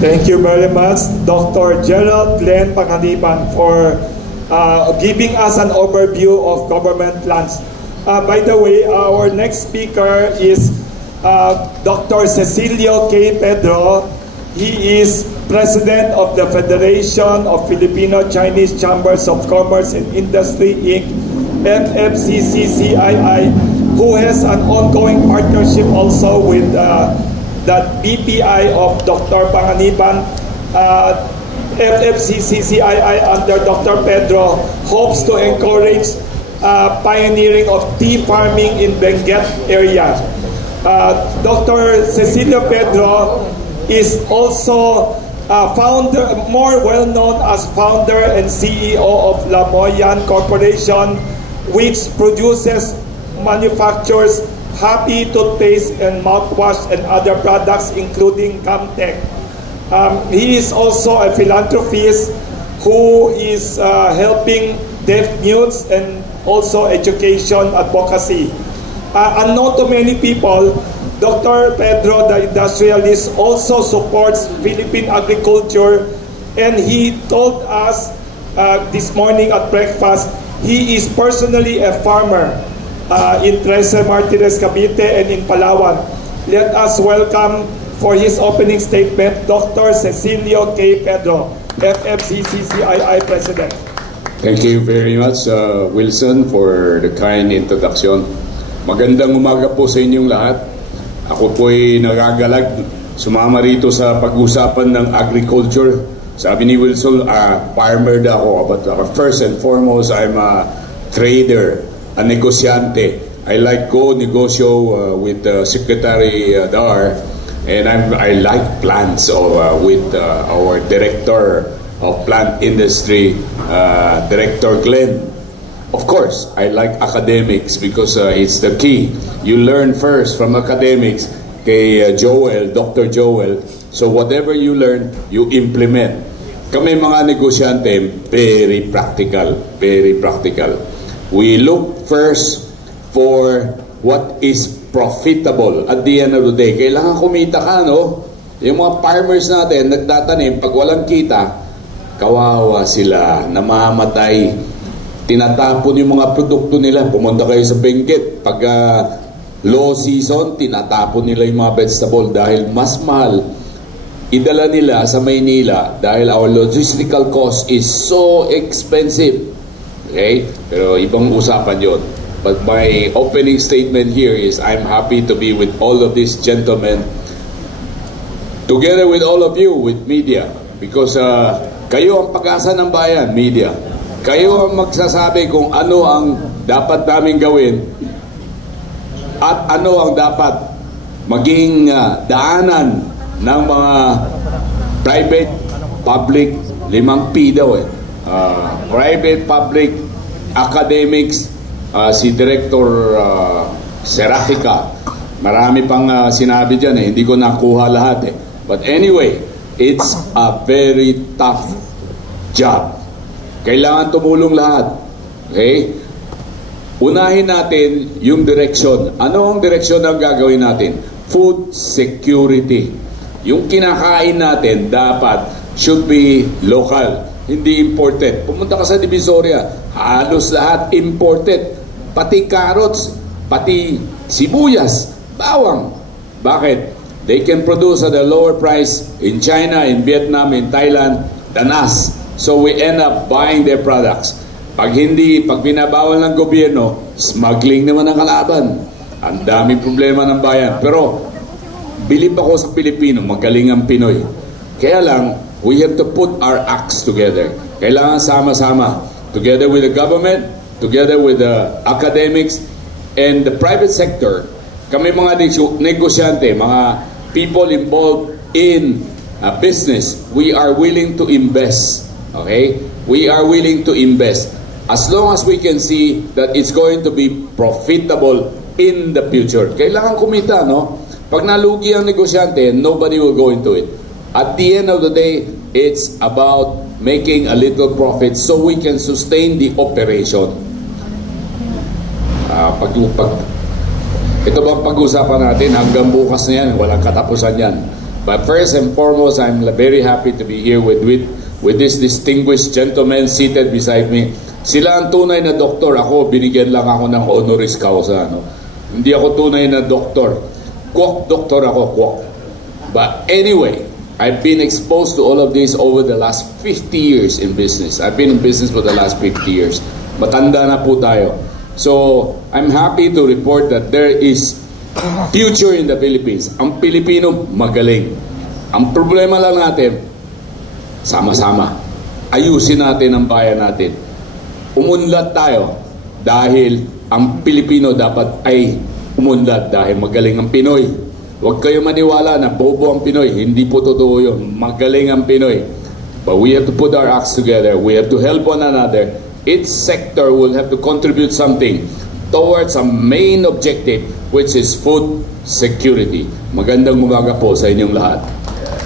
Thank you very much, Dr. Gerald Glenn Panganiban, for giving us an overview of government plans. By the way, our next speaker is Dr. Cecilio K. Pedro. He is President of the Federation of Filipino-Chinese Chambers of Commerce and Industry, Inc., FFCCCII, who has an ongoing partnership also with the BPI of Dr. Panganiban. FFCCCII under Dr. Pedro hopes to encourage pioneering of tea farming in Benguet area. Dr. Cecilio Pedro is also founder, more well known as founder and CEO of Lamoyan Corporation, which produces, manufactures Happy toothpaste and mouthwash and other products, including Camtech. He is also a philanthropist who is helping deaf mutes and also education advocacy. Unknown to many people, Dr. Pedro, the industrialist, also supports Philippine agriculture, and he told us this morning at breakfast he is personally a farmer in Trece Martires, Cavite, and in Palawan. Let us welcome for his opening statement, Dr. Cecilio K. Pedro, FFCCCII President. Thank you very much, Wilson, for the kind introduction. Magandang umaga po sa inyong lahat. Ako po'y nagagalag sumama rito sa pag-usapan ng agriculture. Sabi ni Wilson, farmer na ako, but first and foremost, I'm a trader, a negosyante. I like negosyo with Secretary Dar, and I like plants with our Director of Plant Industry, Director Glenn. Of course, I like academics because it's the key. You learn first from academics kay Joel, Dr. Joel. So whatever you learn, you implement. Kami mga negosyante, very practical, very practical. We look first for what is profitable at the end of the day. Kailangan kumita ka, no? Yung mga farmers natin, nagtatanim, pag walang kita, kawawa sila, namamatay, tinatapon yung mga produkto nila. Pumunta kayo sa Benguet, pag low season, tinatapon nila yung mga vegetable dahil mas mahal. Idala nila sa Maynila dahil our logistical cost is so expensive. Okay? Pero ibang usapan yon. But my opening statement here is I'm happy to be with all of these gentlemen, together with all of you, with media, because kayo ang pag-asa ng bayan, media. Kayo ang magsasabi kung ano ang dapat namin gawin at ano ang dapat maging daanan ng mga private, public, 5 P daw private, public, academics, si Director Serafica. Marami pang sinabi dyan hindi ko nakuha lahat But anyway, it's a very tough job. Kailangan tumulong lahat. Okay? Unahin natin yung direksyon. Ano ang direksyon na gagawin natin? Food security. Yung kinakain natin dapat should be local, hindi imported. Pumunta ka sa Divisoria, halos lahat imported. Pati carrots, pati sibuyas, bawang. Bakit? They can produce at a lower price in China, in Vietnam, in Thailand than us. So we end up buying their products. Pag binabawal ng gobyerno, smuggling naman ang kalaban. Ang daming problema ng bayan. Pero, bilib ako sa Pilipino, magaling ang Pinoy. Kaya lang, we have to put our acts together. Kailangan sama-sama. Together with the government, together with the academics, and the private sector. Kami mga negosyante, mga people involved in business, we are willing to invest. Okay? We are willing to invest as long as we can see that it's going to be profitable in the future. Kailangan kumita, no? Pag nalugi ang negosyante, nobody will go into it. At the end of the day, it's about making a little profit so we can sustain the operation. Ito bang pag-usapan natin hanggang bukas na yan? Walang katapusan yan. But first and foremost, I'm very happy to be here with this distinguished gentleman seated beside me. Sila ang tunay na doktor. Ako, binigyan lang ako ng honoris causa. No? Hindi ako tunay na doktor. Quack doktor ako, quack. But anyway, I've been exposed to all of this over the last 50 years in business. I've been in business for the last 50 years. Matanda na po tayo. So, I'm happy to report that there is future in the Philippines. Ang Pilipino, magaling. Ang problema lang natin, sama-sama. Ayusin natin ang bayan natin. Umunlad tayo dahil ang Pilipino dapat ay umunlad dahil magaling ang Pinoy. Huwag kayo maniwala na bobo ang Pinoy. Hindi po totoo yun. Magaling ang Pinoy. But we have to put our acts together. We have to help one another. Each sector will have to contribute something towards a main objective, which is food security. Magandang umaga po sa inyong lahat.